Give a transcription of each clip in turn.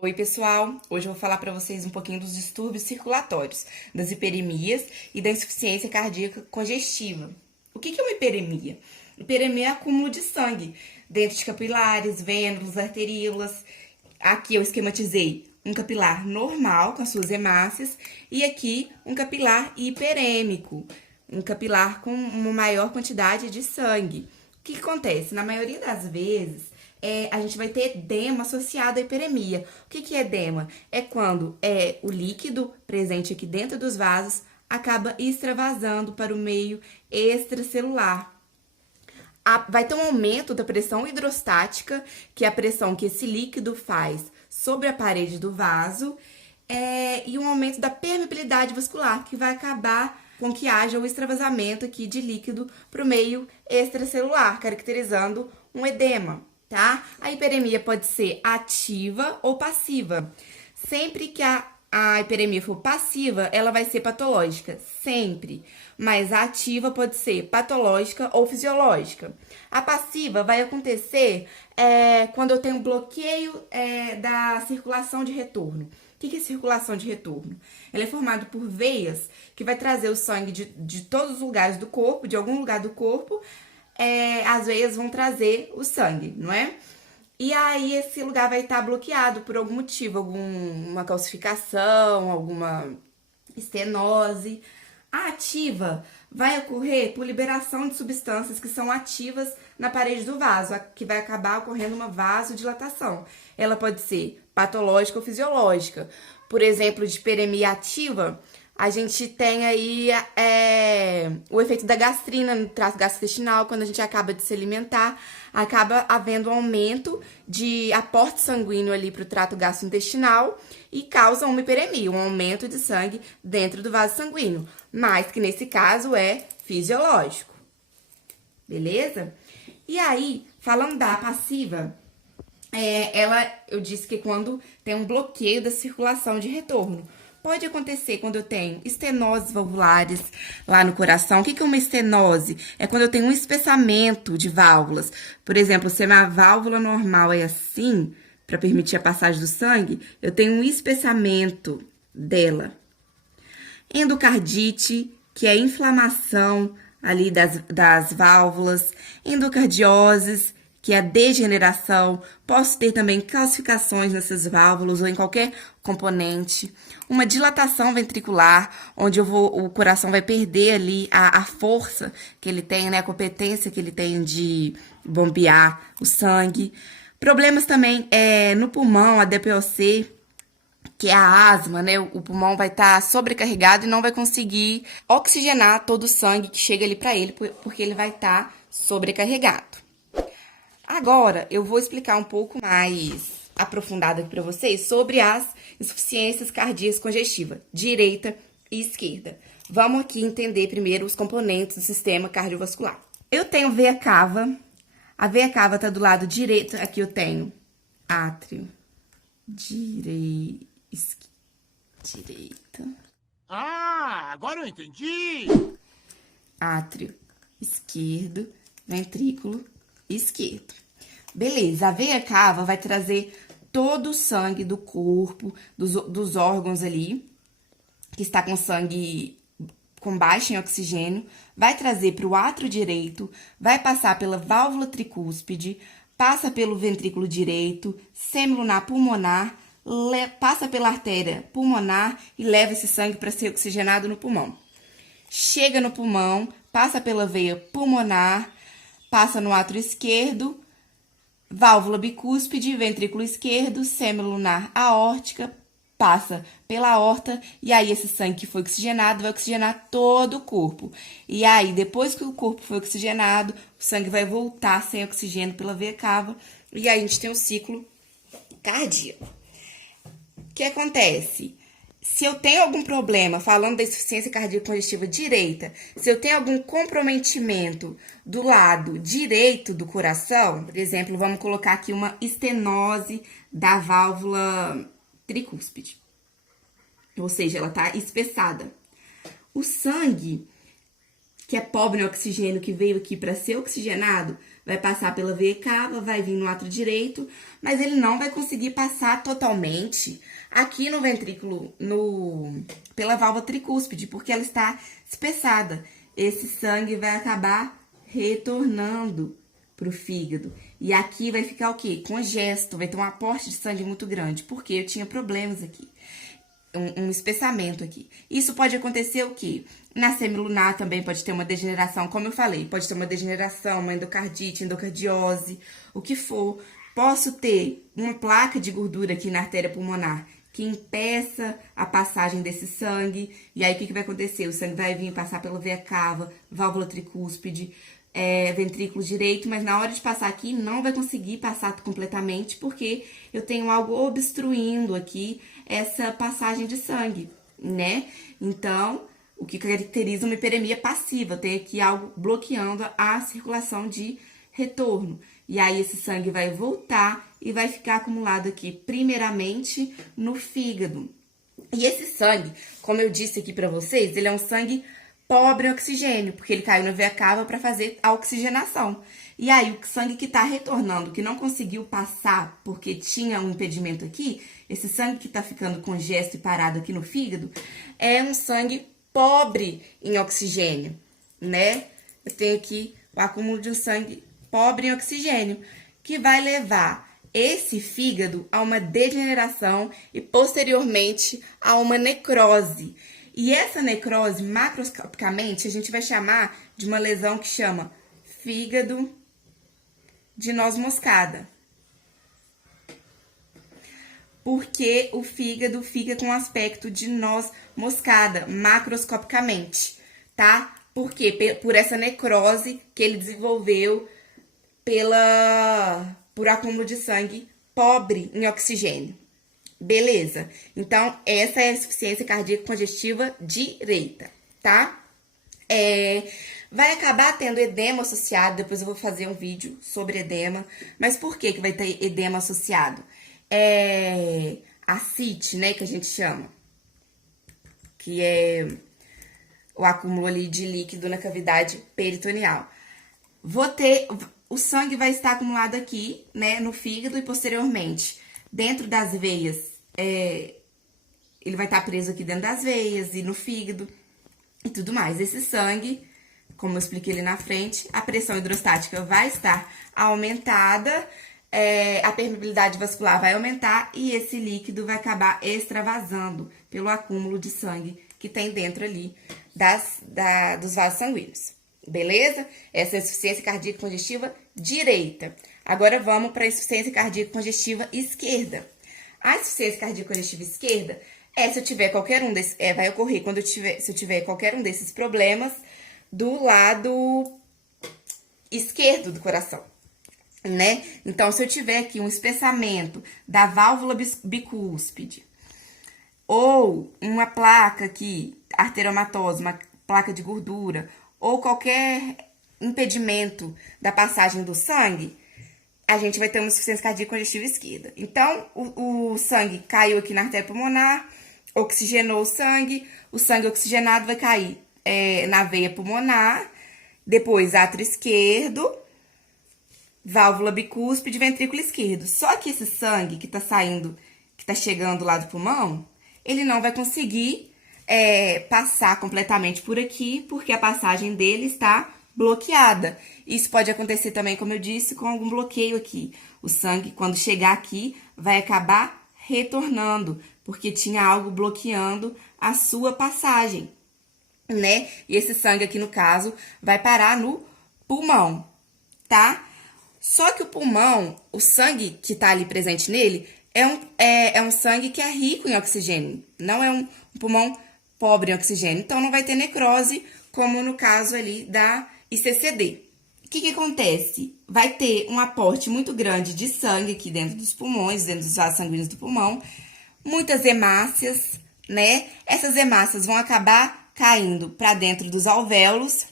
Oi, pessoal! Hoje eu vou falar para vocês um pouquinho dos distúrbios circulatórios, das hiperemias e da insuficiência cardíaca congestiva. O que é uma hiperemia? Hiperemia é acúmulo de sangue dentro de capilares, vênulos, arteríolas. Aqui eu esquematizei um capilar normal com as suas hemácias e aqui um capilar hiperêmico, um capilar com uma maior quantidade de sangue. O que acontece? Na maioria das vezes, a gente vai ter edema associado à hiperemia. O que é edema? É quando o líquido presente aqui dentro dos vasos acaba extravasando para o meio extracelular. Vai ter um aumento da pressão hidrostática, que é a pressão que esse líquido faz sobre a parede do vaso, e um aumento da permeabilidade vascular, que vai acabar com que haja o extravasamento aqui de líquido para o meio extracelular, caracterizando um edema, tá? A hiperemia pode ser ativa ou passiva. Sempre que a hiperemia for passiva, ela vai ser patológica, sempre. Mas a ativa pode ser patológica ou fisiológica. A passiva vai acontecer quando eu tenho bloqueio da circulação de retorno. O que é circulação de retorno? Ela é formada por veias que vai trazer o sangue de todos os lugares do corpo, de algum lugar do corpo. As veias vão trazer o sangue, não é? E aí esse lugar vai estar bloqueado por algum motivo, alguma calcificação, alguma estenose. A ativa vai ocorrer por liberação de substâncias que são ativas na parede do vaso, que vai acabar ocorrendo uma vasodilatação. Ela pode ser patológica ou fisiológica. Por exemplo, de hiperemia ativa, a gente tem aí o efeito da gastrina no trato gastrointestinal, quando a gente acaba de se alimentar, acaba havendo um aumento de aporte sanguíneo ali para o trato gastrointestinal e causa uma hiperemia, um aumento de sangue dentro do vaso sanguíneo, mas que nesse caso é fisiológico, beleza? E aí, falando da passiva, eu disse que quando tem um bloqueio da circulação de retorno. Pode acontecer quando eu tenho estenoses valvulares lá no coração. O que é uma estenose? É quando eu tenho um espessamento de válvulas. Por exemplo, se a minha válvula normal é assim, para permitir a passagem do sangue, eu tenho um espessamento dela. Endocardite, que é a inflamação ali das válvulas. Endocardioses, que é a degeneração. Posso ter também calcificações nessas válvulas ou em qualquer componente. Uma dilatação ventricular, onde o coração vai perder ali a força que ele tem, né, a competência que ele tem de bombear o sangue. Problemas também no pulmão, a DPOC, que é a asma, né? O pulmão vai estar sobrecarregado e não vai conseguir oxigenar todo o sangue que chega ali para ele, porque ele vai estar sobrecarregado. Agora, eu vou explicar um pouco mais aprofundado aqui para vocês sobre as insuficiências cardíacas congestivas, direita e esquerda. Vamos aqui entender primeiro os componentes do sistema cardiovascular. Eu tenho veia cava. A veia cava está do lado direito. Aqui eu tenho átrio, direita. Ah, agora eu entendi! Átrio esquerdo, ventrículo esquerdo. Beleza, a veia cava vai trazer todo o sangue do corpo, dos órgãos ali, que está com sangue com baixo em oxigênio, vai trazer para o átrio direito, vai passar pela válvula tricúspide, passa pelo ventrículo direito, semilunar pulmonar, passa pela artéria pulmonar e leva esse sangue para ser oxigenado no pulmão. Chega no pulmão, passa pela veia pulmonar, passa no átrio esquerdo, válvula bicúspide, ventrículo esquerdo, semilunar aórtica, passa pela aorta e aí esse sangue que foi oxigenado vai oxigenar todo o corpo. E aí, depois que o corpo foi oxigenado, o sangue vai voltar sem oxigênio pela veia cava e aí a gente tem um ciclo cardíaco. O que acontece? Se eu tenho algum problema, falando da insuficiência cardíaca congestiva direita, se eu tenho algum comprometimento do lado direito do coração, por exemplo, vamos colocar aqui uma estenose da válvula tricúspide, ou seja, ela está espessada. O sangue, que é pobre em oxigênio, que veio aqui para ser oxigenado, vai passar pela veia cava, vai vir no átrio direito, mas ele não vai conseguir passar totalmente aqui no ventrículo, pela válvula tricúspide, porque ela está espessada. Esse sangue vai acabar retornando pro fígado. E aqui vai ficar o quê? Congesto, vai ter um aporte de sangue muito grande, porque eu tinha problemas aqui. Um espessamento aqui. Isso pode acontecer o quê? Na semilunar também pode ter uma degeneração, como eu falei, pode ter uma degeneração, uma endocardite, endocardiose, o que for. Posso ter uma placa de gordura aqui na artéria pulmonar que impeça a passagem desse sangue. E aí, o que vai acontecer? O sangue vai vir passar pela veia cava, válvula tricúspide, ventrículo direito, mas na hora de passar aqui, não vai conseguir passar completamente, porque eu tenho algo obstruindo aqui essa passagem de sangue, né? Então, o que caracteriza uma hiperemia passiva, tem aqui algo bloqueando a circulação de retorno. E aí, esse sangue vai voltar e vai ficar acumulado aqui, primeiramente, no fígado. E esse sangue, como eu disse aqui pra vocês, ele é um sangue pobre em oxigênio, porque ele caiu na veia cava para fazer a oxigenação. E aí, o sangue que tá retornando, que não conseguiu passar porque tinha um impedimento aqui, esse sangue que tá ficando congesto e parado aqui no fígado, é um sangue pobre em oxigênio, né? Eu tenho aqui o acúmulo de um sangue pobre em oxigênio, que vai levar esse fígado a uma degeneração e, posteriormente, a uma necrose. E essa necrose, macroscopicamente, a gente vai chamar de uma lesão que chama fígado de noz moscada. Porque o fígado fica com aspecto de noz moscada, macroscopicamente, tá? Por quê? Por essa necrose que ele desenvolveu por acúmulo de sangue pobre em oxigênio. Beleza? Então, essa é a insuficiência cardíaca congestiva direita, tá? Vai acabar tendo edema associado, depois eu vou fazer um vídeo sobre edema. Mas por que vai ter edema associado? Ascite, né, que a gente chama. Que é o acúmulo ali de líquido na cavidade peritoneal. O sangue vai estar acumulado aqui, né, no fígado e posteriormente dentro das veias. Ele vai estar preso aqui dentro das veias e no fígado e tudo mais. Esse sangue, como eu expliquei ali na frente, a pressão hidrostática vai estar aumentada, a permeabilidade vascular vai aumentar e esse líquido vai acabar extravasando pelo acúmulo de sangue que tem dentro ali dos vasos sanguíneos. Beleza? Essa é a insuficiência cardíaca congestiva direita. Agora vamos para a insuficiência cardíaca congestiva esquerda. A insuficiência cardíaca congestiva esquerda se eu tiver qualquer um desses, vai ocorrer se eu tiver qualquer um desses problemas do lado esquerdo do coração, né? Então, se eu tiver aqui um espessamento da válvula bicúspide ou uma placa aqui, arteriomatose, uma placa de gordura, ou qualquer impedimento da passagem do sangue, a gente vai ter uma insuficiência cardíaca congestiva esquerda. Então, o sangue caiu aqui na artéria pulmonar, oxigenou o sangue oxigenado vai cair na veia pulmonar, depois átrio esquerdo, válvula bicúspide, ventrículo esquerdo. Só que esse sangue que tá saindo, que tá chegando lá do pulmão, ele não vai conseguir passar completamente por aqui, porque a passagem dele está bloqueada. Isso pode acontecer também, como eu disse, com algum bloqueio aqui. O sangue, quando chegar aqui, vai acabar retornando, porque tinha algo bloqueando a sua passagem, né? E esse sangue aqui, no caso, vai parar no pulmão, tá? Só que o pulmão, o sangue que tá ali presente nele, é um sangue que é rico em oxigênio, não é um pulmão pobre em oxigênio, então não vai ter necrose, como no caso ali da ICCD. O que acontece? Vai ter um aporte muito grande de sangue aqui dentro dos pulmões, dentro dos vasos sanguíneos do pulmão, muitas hemácias, né? Essas hemácias vão acabar caindo para dentro dos alvéolos,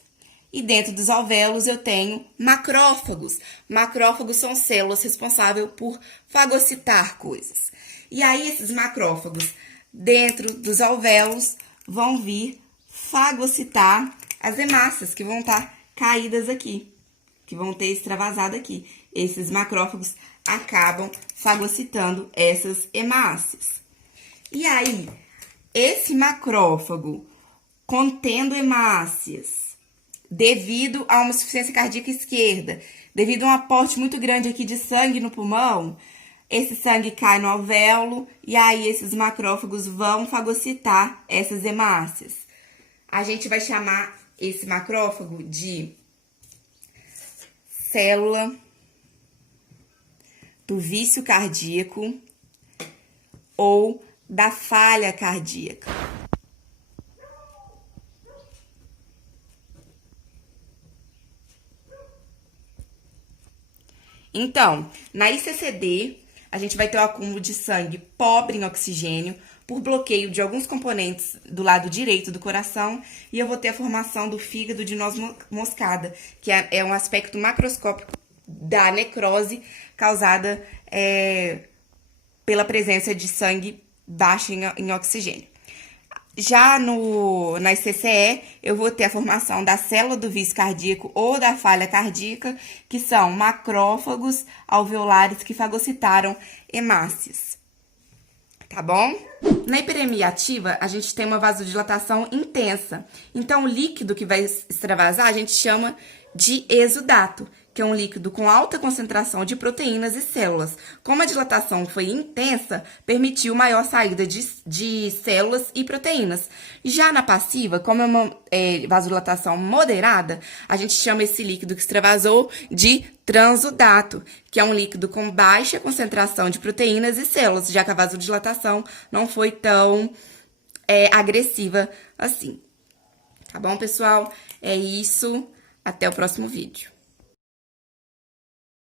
e dentro dos alvéolos eu tenho macrófagos. Macrófagos são células responsáveis por fagocitar coisas. E aí, esses macrófagos, dentro dos alvéolos, vão vir fagocitar as hemácias que vão estar caídas aqui, que vão ter extravasado aqui. Esses macrófagos acabam fagocitando essas hemácias. E aí, esse macrófago contendo hemácias, devido a uma insuficiência cardíaca esquerda, devido a um aporte muito grande aqui de sangue no pulmão, esse sangue cai no alvéolo e aí esses macrófagos vão fagocitar essas hemácias. A gente vai chamar esse macrófago de célula do vício cardíaco ou da falha cardíaca. Então, na ICCD, a gente vai ter o acúmulo de sangue pobre em oxigênio por bloqueio de alguns componentes do lado direito do coração e eu vou ter a formação do fígado de noz moscada, que é um aspecto macroscópico da necrose causada pela presença de sangue baixo em oxigênio. Já na ICCE, eu vou ter a formação da célula do vício cardíaco ou da falha cardíaca, que são macrófagos alveolares que fagocitaram hemácias. Tá bom? Na hiperemia ativa, a gente tem uma vasodilatação intensa. Então, o líquido que vai extravasar, a gente chama de exudato, que é um líquido com alta concentração de proteínas e células. Como a dilatação foi intensa, permitiu maior saída de células e proteínas. Já na passiva, como é uma vasodilatação moderada, a gente chama esse líquido que extravasou de transudato, que é um líquido com baixa concentração de proteínas e células, já que a vasodilatação não foi tão agressiva assim. Tá bom, pessoal? É isso. Até o próximo vídeo.